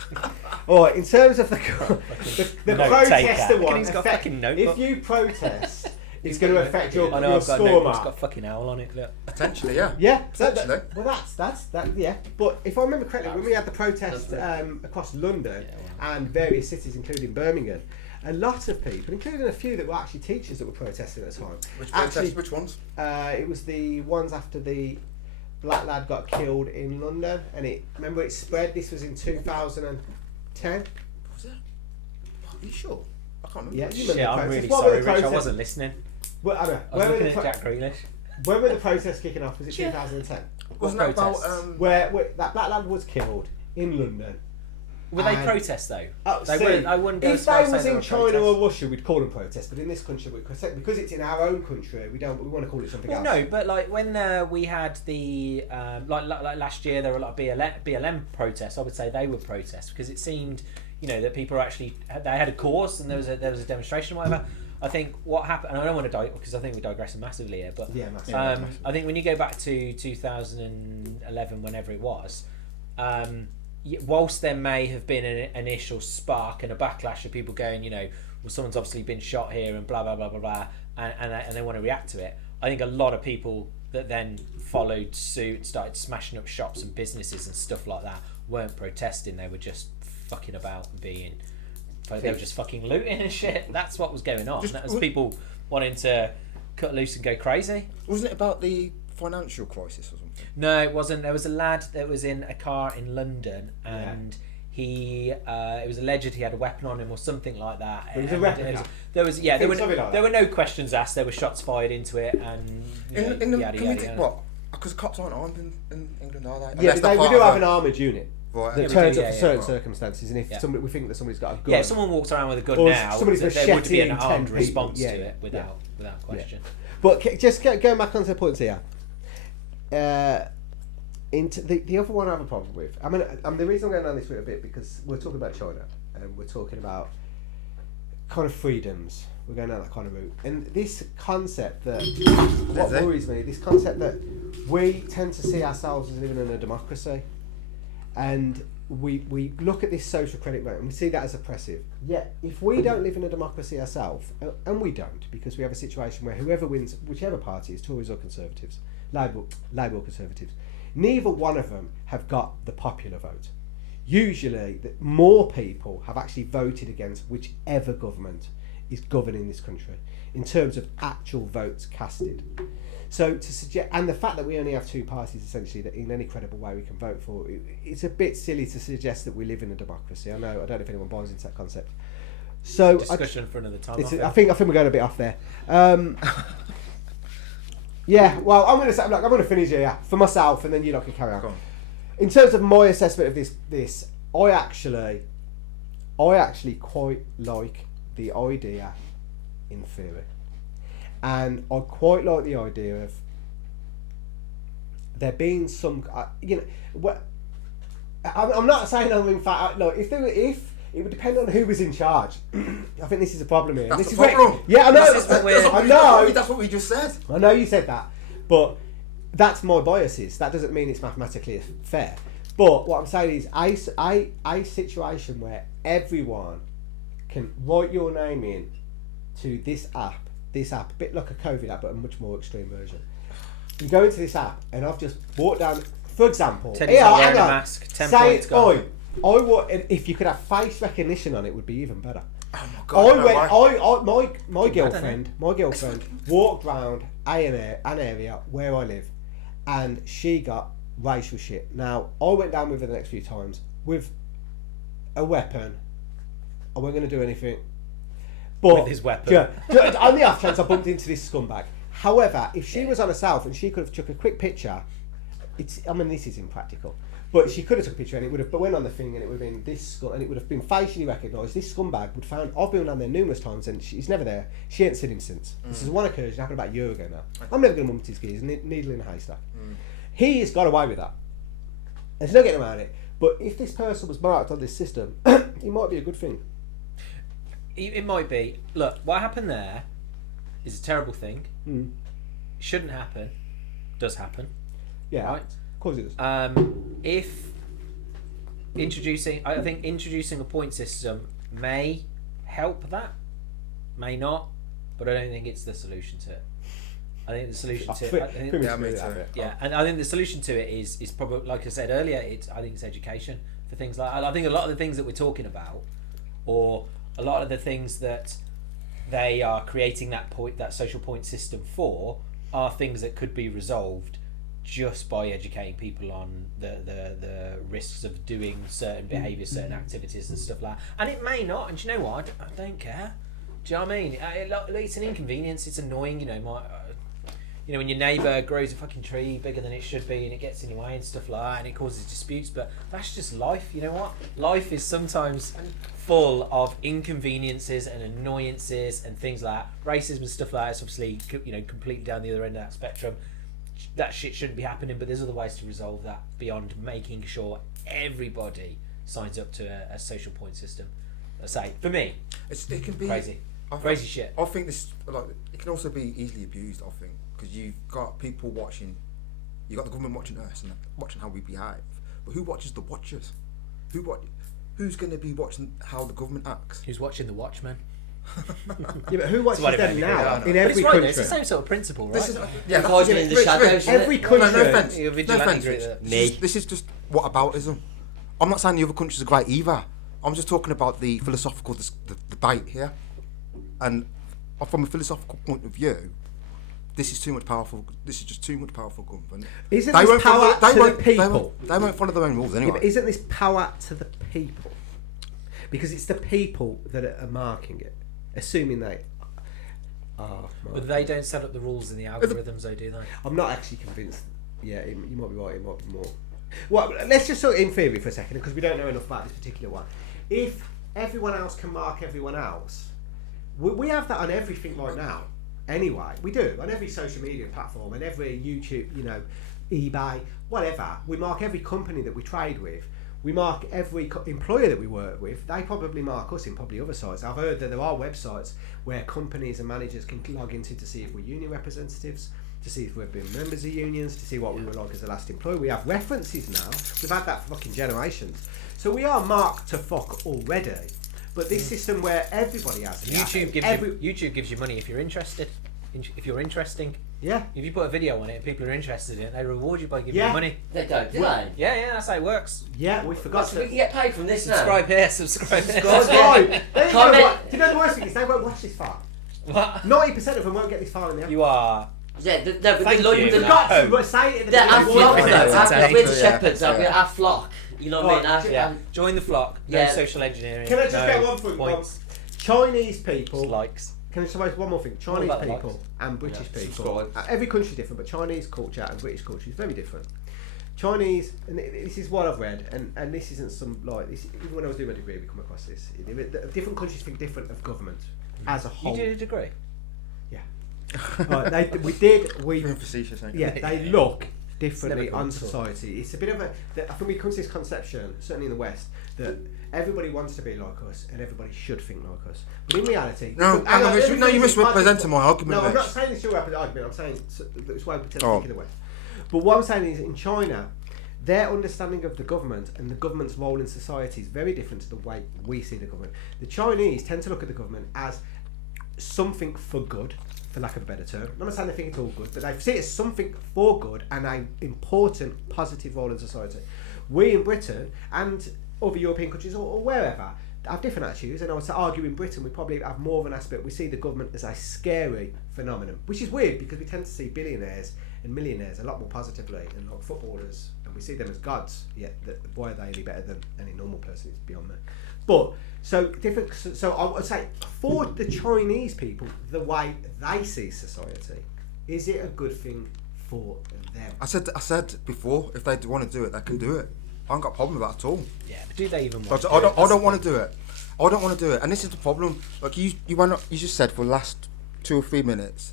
All right, in terms of the Note protester taker. one, He's got a fucking if notebook. you protest, it's going to affect your I know I've got a score note. It's mark. got a fucking owl on it. Look. Potentially, yeah. Yeah, Potentially. well, that's yeah. But if I remember correctly, when we had the protest across London and various cities, including Birmingham, a lot of people, including a few that were actually teachers that were protesting at the time. Which ones? It was the ones after the black lad got killed in London, and it spread. This was in 2010. Was it? Are you sure? I can't remember. Yeah, you Shit, remember the I'm protest. really What were sorry, the Rich. I protests? wasn't listening. Well, I don't know. I was looking at Jack Grealish. When were the protests kicking off? Was it 2010? Wasn't that about? protests? Where that black lad was killed in London. Were they And- protests though? Oh, They see, weren't- I wouldn't go if as far they as was saying they in were China protests. or Russia, we'd call them protests. But in this country, because it's in our own country, we want to call it something Well, else. no, but like when we had the like last year, there were like BLM protests. I would say they were protests because it seemed, that people were actually they had a cause and there was a demonstration or whatever. I think what happened, and I don't want to because I think we're digressing massively here, but Yeah, massive. I think when you go back to 2011, whenever it was, whilst there may have been an initial spark and a backlash of people going, well, someone's obviously been shot here and blah blah blah blah blah, and they want to react to it. I think a lot of people that then followed suit and started smashing up shops and businesses and stuff like that weren't protesting. They were just fucking about and being. They were just fucking looting and shit. That's what was going on. That was people wanting to cut loose and go crazy. Wasn't it about the financial crisis or something? No, it wasn't. There was a lad that was in a car in London, and it was alleged he had a weapon on him or something like that. It was a replica. There was Something like there were no questions asked. There were shots fired into it, and Can we yada, think, yada. what? Because cops aren't armed in England, are they? Yeah, Unless but they're we part do of have a- an armoured unit Right. that Yeah, we turns do, up yeah, for certain right. circumstances, and if Yeah. somebody, we think that somebody's got a gun. Yeah, if someone walks around with a gun Or now, somebody's there would be an macheting armed 10 response people. to Yeah, it without question. But just going back onto the points here, into the other one I have a problem with. I mean, the reason I'm going down this route a bit because we're talking about China and we're talking about kind of freedoms. We're going down that kind of route, and this concept that what Is it? worries me, this concept that we tend to see ourselves as living in a democracy, and we look at this social credit rate and we see that as oppressive. Yet, if we don't live in a democracy ourselves, and we don't, because we have a situation where whoever wins, whichever party is, Tories or Conservatives, Labour or Conservatives, neither one of them have got the popular vote. Usually, more people have actually voted against whichever government is governing this country in terms of actual votes casted. So to suggest, and the fact that we only have two parties essentially that in any credible way we can vote for, it's a bit silly to suggest that we live in a democracy. I don't know if anyone buys into that concept. So Discussion for another time. I think we're going a bit off there. Yeah, well, I'm going to finish here for myself, and then you lot can carry on. Go on. In terms of my assessment of this, I actually quite like the idea in theory, and I quite like the idea of there being some, I'm not saying in fact, like if it would depend on who was in charge. I think this is a problem here. That's This the is problem. yeah, I know. This is what we're- I know. That's what we just said. I know you said that, but that's my biases. That doesn't mean it's mathematically fair. But what I'm saying is, a situation where everyone can write your name in to this app, a bit like a COVID app, but a much more extreme version. You go into this app, and I've just brought down, for example, Teddy's not wearing a mask. 10 points gone. I would, if you could have face recognition on it, would be even better. Oh my god. My girlfriend walked round an area where I live, and she got racial shit. Now I went down with her the next few times with a weapon. I wasn't going to do anything. But With his weapon. On the off chance I bumped into this scumbag. However, if she was on herself and she could have took a quick picture, this is impractical. But she could have took a picture and it would have went on the thing and it would have been and it would have been facially recognised. This scumbag would found. I've been on there numerous times and she's never there. She ain't seen him since. This is one occasion happened about a year ago now. I'm never going to mump his gears. Needle in a haystack. He has got away with that. There's no getting around it. But if this person was marked on this system, it might be a good thing. It might be. Look, what happened there is a terrible thing. Shouldn't happen. Does happen. Yeah, Right. of course it does. If I think introducing a point system may help that, may not, but I don't think it's the solution to it. I think the solution to it. I think, Yeah, me too. yeah, and I think the solution to it is probably, like I said earlier, I think it's education for things like. I think a lot of the things that we're talking about, or a lot of the things that they are creating that social point system for, are things that could be resolved just by educating people on the risks of doing certain behaviours, certain activities and stuff like that. And it may not, and do you know what? I don't care. Do you know what I mean? It's an inconvenience, it's annoying, when your neighbour grows a fucking tree bigger than it should be and it gets in your way and stuff like that and it causes disputes, but that's just life. You know what? Life is sometimes full of inconveniences and annoyances and things like that. Racism and stuff like that is obviously, completely down the other end of that spectrum. That shit shouldn't be happening, but there's other ways to resolve that beyond making sure everybody signs up to a social point system. I say, for me, It can be crazy. Crazy shit. I think this, it can also be easily abused, I think, because you've got people watching, you've got the government watching us and watching how we behave, but who watches the watchers? Who's going to be watching how the government acts? Who's watching The Watchmen? Yeah, but who watches what it them made me now? think. In But every it's right, country. it's the same sort of principle, right? This is, yeah, The guys in the shadows, isn't every it? country. No offence. You're No vigilante offence. group there. This is just whataboutism. I'm not saying the other countries are great either. I'm just talking about the philosophical the debate here. And from a philosophical point of view, this is too much powerful. This is just too much powerful government. Isn't They this won't power follow- to won't- the people? They won't follow their own rules Yeah, anyway. but isn't this power to the people? Because it's the people that are marking it, assuming they are. But they don't set up the rules in the algorithms, though, do they? I'm not actually convinced. Yeah, you might be right. It might be more. Well, let's just sort of in theory for a second, because we don't know enough about this particular one. If everyone else can mark everyone else, we have that on everything right now. Anyway, we do on every social media platform and every YouTube, eBay, whatever. We mark every company that we trade with. We mark every employer that we work with. They probably mark us in probably other sites. I've heard that there are websites where companies and managers can log into to see if we're union representatives, to see if we've been members of unions, to see what we were like as the last employer. We have references now. We've had that for fucking generations. So we are marked to fuck already. But this system where everybody has it. YouTube gives you money if you're interested. If you're interesting. Yeah. If you put a video on it and people are interested in it, they reward you by giving you money. They don't, do Well, they? Yeah, that's how it works. Yeah, we forgot So we to. can get paid from this now. Subscribe here, subscribe there. That's right. There you go. Comment. What- Do you know the worst thing is they won't watch this far. What? 90% of them won't get this far in the end. You are. Yeah, Thank the you. We've No. got to, but say it at the They're our beginning. flock, One though. minute, We're the yeah. shepherds. Yeah. We're our flock. You know what I mean? Yeah. Join the flock. No Yeah. social engineering. Can I just no get one thing? points. Chinese people. Likes. Can I suppose one more thing? Chinese about the people likes? and British Yeah, people. subscribe. Every country's different, but Chinese culture and British culture is very different. Chinese, and this is what I've read, and this isn't some like this. Even when I was doing my degree, we come across this. Different countries think different of government as a You whole. did a degree? Yeah. Right, we Being facetious, ain't you? yeah, they look differently never on come to society. It's a bit of a. I think we come to this conception, certainly in the West, that everybody wants to be like us and everybody should think like us. But in reality, No, hang on, you misrepresenting my argument. No, I'm not Mitch. saying it's your argument. I'm saying it's why we pretend to Oh. think in the West. But what I'm saying is, in China, their understanding of the government and the government's role in society is very different to the way we see the government. The Chinese tend to look at the government as something for good, for lack of a better term. I'm not saying they think it's all good, but they see it as something for good and an important, positive role in society. We in Britain and other European countries or wherever have different attitudes, and I would say argue in Britain we probably have more of an aspect. We see the government as a scary phenomenon, which is weird because we tend to see billionaires and millionaires a lot more positively than like footballers, and we see them as gods. Yet why are they any better than any normal person? It's beyond that. But so different. So I would say for the Chinese people, the way they see society, is it a good thing for them? I said before, if they want to do it, they can do it. I haven't got a problem with that at all. Yeah, but do they even I want to don't want to do it. I don't want to do it, and this is the problem. Like you just said for the last 2 or 3 minutes,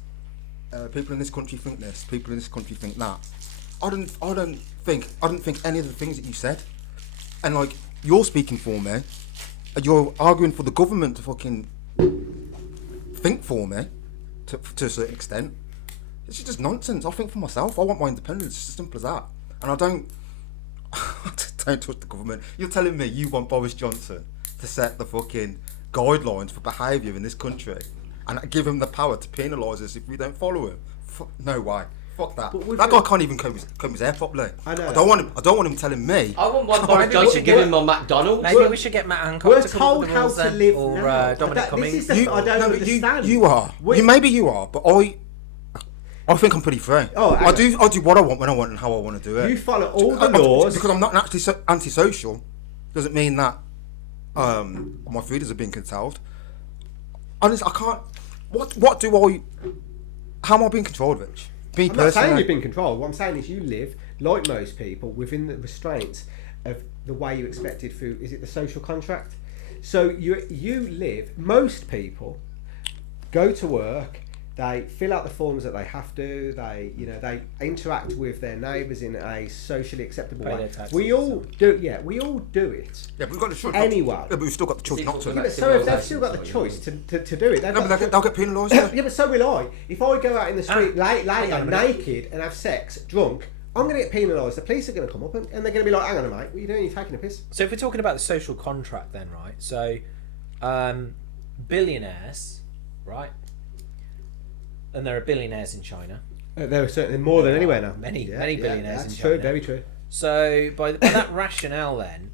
people in this country think this, people in this country think that. I don't think any of the things that you said, and like you're speaking for me, and you're arguing for the government to fucking think for me, to a certain extent. It's just nonsense. I think for myself. I want my independence. It's as simple as that. And I don't trust the government. You're telling me you want Boris Johnson to set the fucking guidelines for behaviour in this country and give him the power to penalise us if we don't follow him? No way. Fuck that. That guy can't even comb his hair properly. I know. I don't want him telling me. I wouldn't want Boris Johnson giving my McDonald's. Maybe we should get Matt Hancock We're to come up told with the how rules to then, live or now. Dominic Cummings. This is the, I don't No, but understand. you are. Maybe you are, but I think I'm pretty free. Oh, I do what I want when I want and how I want to do it. You follow all the laws. Because I'm not naturally antisocial doesn't mean that my freedoms are being curtailed. Honestly, I can't. How am I being controlled, Rich? Me I'm not saying personally. you've been controlled. What I'm saying is you live, like most people, within the restraints of the way you expected through, is it the social contract? So you live, most people go to work, they fill out the forms that they have to, they interact with their neighbours in a socially acceptable Pay way. their taxes We all do it. Yeah, but we've got the choice. Anyway. Yeah, but we've still got the choice not to. Yeah, but so if they've still got the choice to do it. No, but they'll get penalised. Yeah. Yeah, but so will I. If I go out in the street hang on later, a minute. naked, and have sex, drunk, I'm going to get penalised. The police are going to come up and they're going to be like, hang on a mate, what are you doing? You're taking a piss. So if we're talking about the social contract then, right? So billionaires, right? And there are billionaires in China. There are certainly more than anywhere now. Many billionaires That's in true, China. very true. So by that rationale then,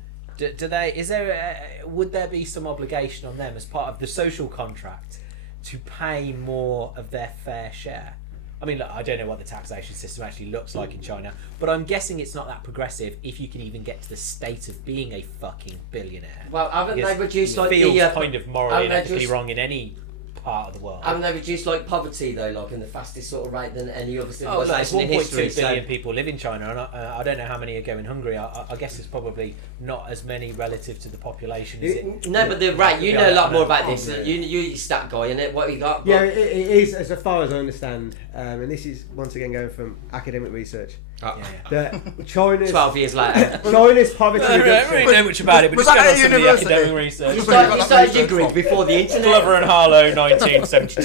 would there be some obligation on them as part of the social contract to pay more of their fair share? I mean, look, I don't know what the taxation system actually looks like in China, but I'm guessing it's not that progressive if you can even get to the state of being a fucking billionaire. Well, haven't Because they reduced it like feels the kind of morally haven't and they ethically just- wrong in any part of the world. haven't they reduced like poverty though, like in the fastest sort of rate than any other Oh, look, it's civilization in 1.2 history? billion So people live in China, and I don't know how many are going hungry. I guess it's probably not as many relative to the population as it. no, but the rate you know a lot more about this. Yeah. You stat guy, innit? What you got? Yeah, it is, as far as I understand, and this is once again going from academic research, Oh, Yeah. that China's 12 years later. China's poverty I don't reduction. really know much about it, but Was just that go on at some of the university? academic You research. started your grid before the internet. Glover and Harlow, 1972.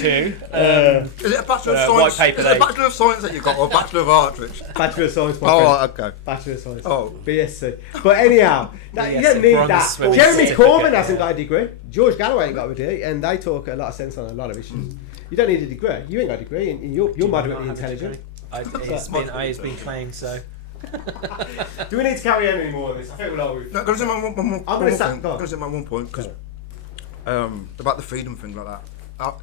Is it a Bachelor of white Science? paper Is it a they- Bachelor of Science that you got, or a Bachelor of Arts, Rich? Bachelor of Science. my Oh, friend. right, okay. Bachelor of Science. Oh. BSc. But anyhow, you BSc, don't need bronze that. swimming Jeremy certificate, Corbyn hasn't yeah. got a degree. George Galloway ain't got a degree, and they talk a lot of sense on a lot of issues. You don't need a degree. You ain't got a degree, and you're moderately intelligent. It's been claimed so. Do we need to carry on any more of this? I think we'll always. No, can I say one more I'm gonna one say- thing? go on. Can I say my one point? Because Go about the freedom thing like that.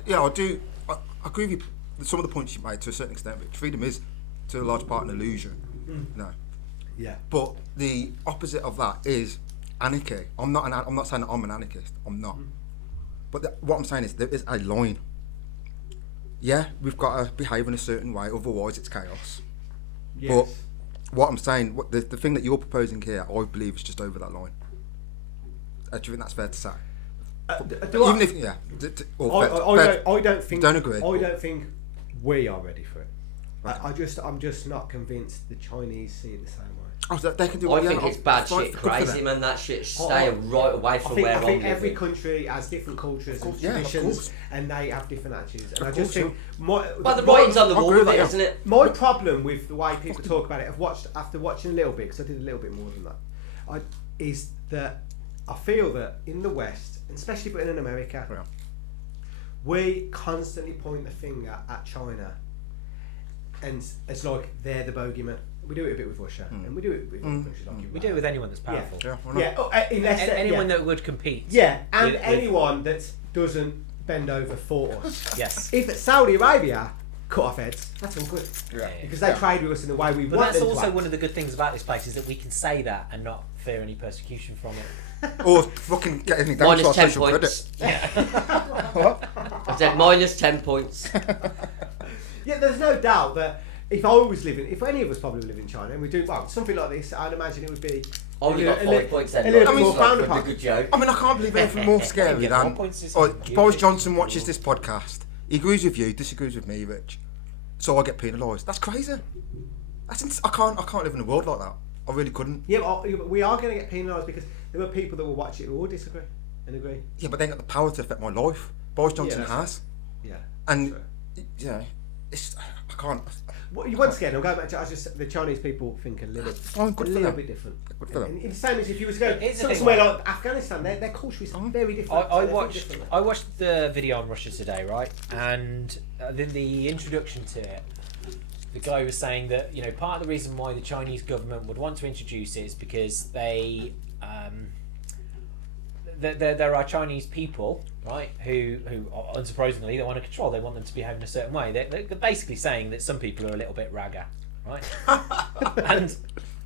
Yeah, I do. I agree with you, with some of the points you made to a certain extent, but freedom is, to a large part, an illusion. No. Yeah. But the opposite of that is anarchy. I'm not saying that I'm an anarchist. I'm not. But what I'm saying is there is a line. Yeah, we've got to behave in a certain way, otherwise it's chaos. Yes. What I'm saying, the thing that you're proposing here, I believe is just over that line. Do you think that's fair to say? Even if, yeah. I don't think. Don't agree. I don't think we are ready for it. I'm just not convinced the Chinese see it the same way. Oh, so they can do. I yeah, think it's bad fine, shit, good for crazy them. man. That shit stay right away from I where think I'm every living. country has different cultures and yeah, of traditions, course. and they have different attitudes. And Of I just course, think But the writing's on the I wall agree with with it, that, isn't it? my problem with the way people talk about it, after watching a little bit, because I did a little bit more than that, is that I feel that in the West, and especially but in America, Yeah. we constantly point the finger at China, and it's like they're the bogeyman. We do it a bit with Russia, and we do it with other countries like Iran. We do it with anyone that's Yeah. powerful. Yeah, why not? Yeah, unless Anyone yeah. that would compete. Yeah, and with- anyone that doesn't bend over for us. Yes. If Saudi Arabia cut off heads, that's all good. Yeah. Because they trade with us in the way we But want that's them to also act. one of the good things about this place is that we can say that and not fear any persecution from it. Or fucking get anything down to Minus our 10 social points. credit. I said minus 10 points. Yeah, there's no doubt that if any of us probably live in China, and we do something like this, I'd imagine it would be. I only got 5 points then. a little like, bit more it's like frowned a upon. good joke. I mean, I can't believe anything more scary get than. 1 point is Oh, something. Boris Johnson watches this podcast. He agrees with you, disagrees with me, Rich. So I get penalised. That's crazy. I can't live in a world like that. I really couldn't. Yeah, but we are going to get penalised because there are people that will watch it who will disagree and agree. Yeah, but they ain't got the power to affect my life. Boris Johnson that's has. Yeah. And, True. you know, I can't. Once again, I'm going back to the Chinese people think a little, Fine, good a for little them. bit different. Good for them. And it's the same as if you were to go Here's the thing, somewhere right? like Afghanistan, their culture is very different. I so they think watched differently. I watched the video on Russia Today, right? And then the introduction to it, the guy was saying that part of the reason why the Chinese government would want to introduce it is because they there are Chinese people, right, who unsurprisingly they want to control. They want them to behave in a certain way. They're basically saying that some people are a little bit ragga, right? And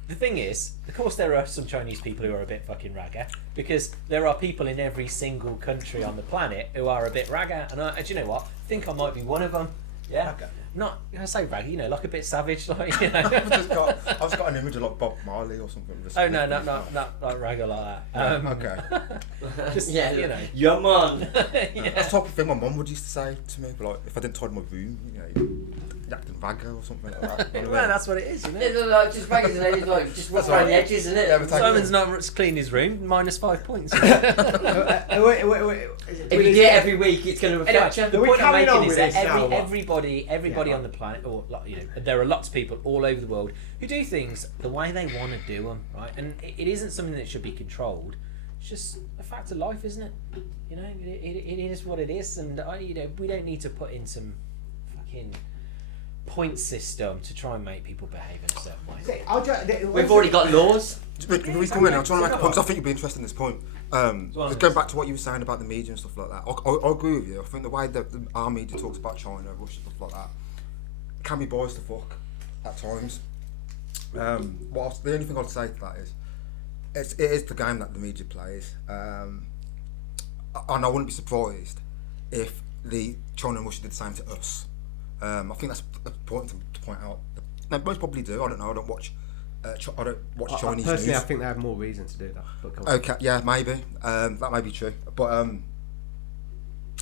the thing is, of course, there are some Chinese people who are a bit fucking ragga because there are people in every single country on the planet who are a bit ragga. And do you know what? I think I might be one of them. Yeah. Okay. Not I say ragga, like a bit savage, like I've just got an image of like Bob Marley or something. Oh no, not like ragga like that. Okay. Just Yeah, yeah man. yeah. That's the type of thing my mum would used to say to me, but like if I didn't tidy my room, you acting ragga or something like that. You know what I Well, mean? that's what it is, isn't Yeah, it? they're like just ragged and it's like just rough around the edges, isn't it? Yeah, but Simon's not cleaned his room, minus 5 points. Wait. If you do it every week, it's going to affect Anyway, you. the we point I'm carrying on making is with that this now, what? everybody Yeah. on the planet, or there are lots of people all over the world who do things the way they want to do them, right? And it isn't something that should be controlled. It's just a fact of life, isn't it? It is what it is, and we don't need to put in some fucking point system to try and make people behave in a certain way. We've already got laws. Rick, can we come in? I'm trying to make a point 'cause I think you'd be interested in this point. on, Just going back to what you were saying about the media and stuff like that. I agree with you. I think the way that our media talks about China, Russia, stuff like that, can be boys to fuck at times. The only thing I'd say to that is, it is the game that the media plays, and I wouldn't be surprised if China and Russia did the same to us. I think that's important to point out. They most probably do. I don't know. I don't watch Chinese Personally, news. I think they have more reason to do that. But go on. Okay, yeah, maybe. That may be true. But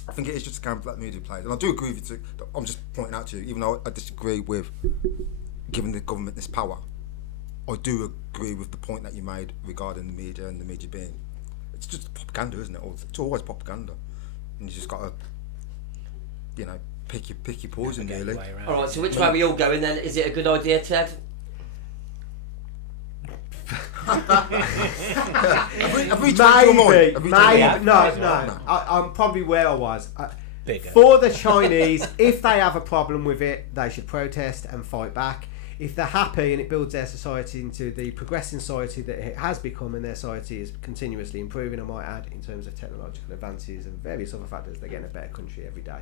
I think it is just a game that the media plays. And I do agree with you too. I'm just pointing out to you, even though I disagree with giving the government this power, I do agree with the point that you made regarding the media and the media being... It's just propaganda, isn't it? It's always propaganda. And you just got to, pick your poison, really. Alright, so which way are we all going then? Is it a good idea, Ted? Have we changed your mind? Have we changed your mind? No. I'm probably where I was. Bigger. For the Chinese, if they have a problem with it, they should protest and fight back. If they're happy and it builds their society into the progressing society that it has become, and their society is continuously improving, I might add, in terms of technological advances and various other factors, they're getting a better country every day.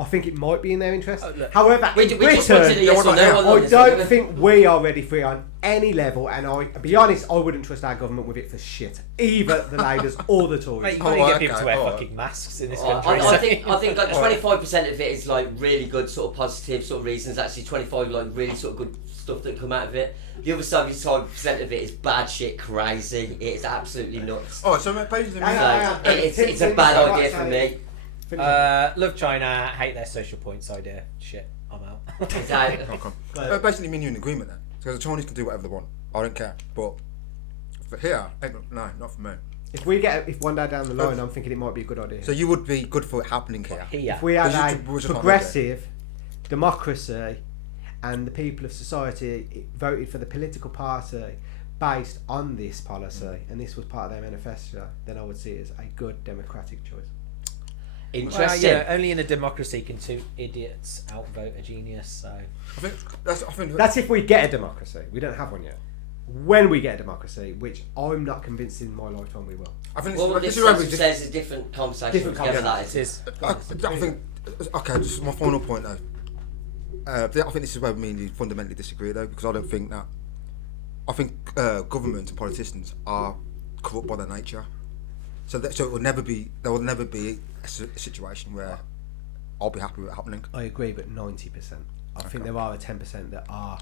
I think it might be in their interest. However, in Britain, I don't think we are ready for it on any level, and to be honest, I wouldn't trust our government with it for shit. Either the Labours or the Tories. Mate, you can't even get people to wear fucking masks in this country. I think like 25% of it is like really good sort of positive sort of reasons. Actually, 25 like really sort of good stuff that come out of it. The other 75% of it is bad shit, crazy. It is absolutely nuts. Oh, so basically, It's a bad idea for me. Love China, hate their social points idea. Shit, I'm out. Basically, me and you in agreement then. Because the Chinese can do whatever they want. I don't care. But for here, no, not for me. If one day down the line, I'm thinking it might be a good idea. So you would be good for it happening here? If we had a progressive democracy and the people of society voted for the political party based on this policy, and this was part of their manifesto, then I would see it as a good democratic choice. Interesting. Well, only in a democracy can two idiots outvote a genius. So I think that's if we get a democracy. We don't have one yet. When we get a democracy, which I'm not convinced in my lifetime we will. I think this says a different conversation. Different conversation. I think. Okay, just my final point though. I think this is where me and you fundamentally disagree though, because I don't think that. I think government and politicians are corrupt by their nature. So it will never be. There will never be a situation where I'll be happy with it happening. I agree, but 90%. I think there are a 10% that are,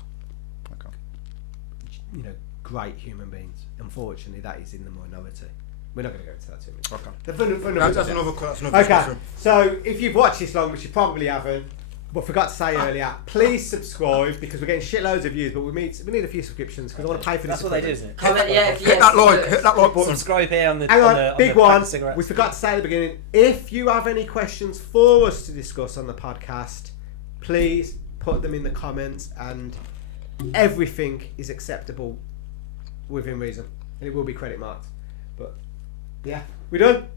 great human beings. Unfortunately, that is in the minority. We're not going to go into that too much. Okay. That's another Okay. discussion. So if you've watched this long, which you probably haven't, but forgot to say earlier, please subscribe, because we're getting shitloads of views, but we need a few subscriptions because I want to pay for this. that's what they do, isn't it? Comment, Hit that like button. Subscribe here on the. Hang on, big one. Cigarettes. We forgot to say at the beginning, if you have any questions for us to discuss on the podcast, please put them in the comments, and everything is acceptable within reason, and it will be credit marked. But yeah, we done?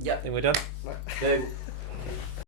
Yep. I think we're done. Boom.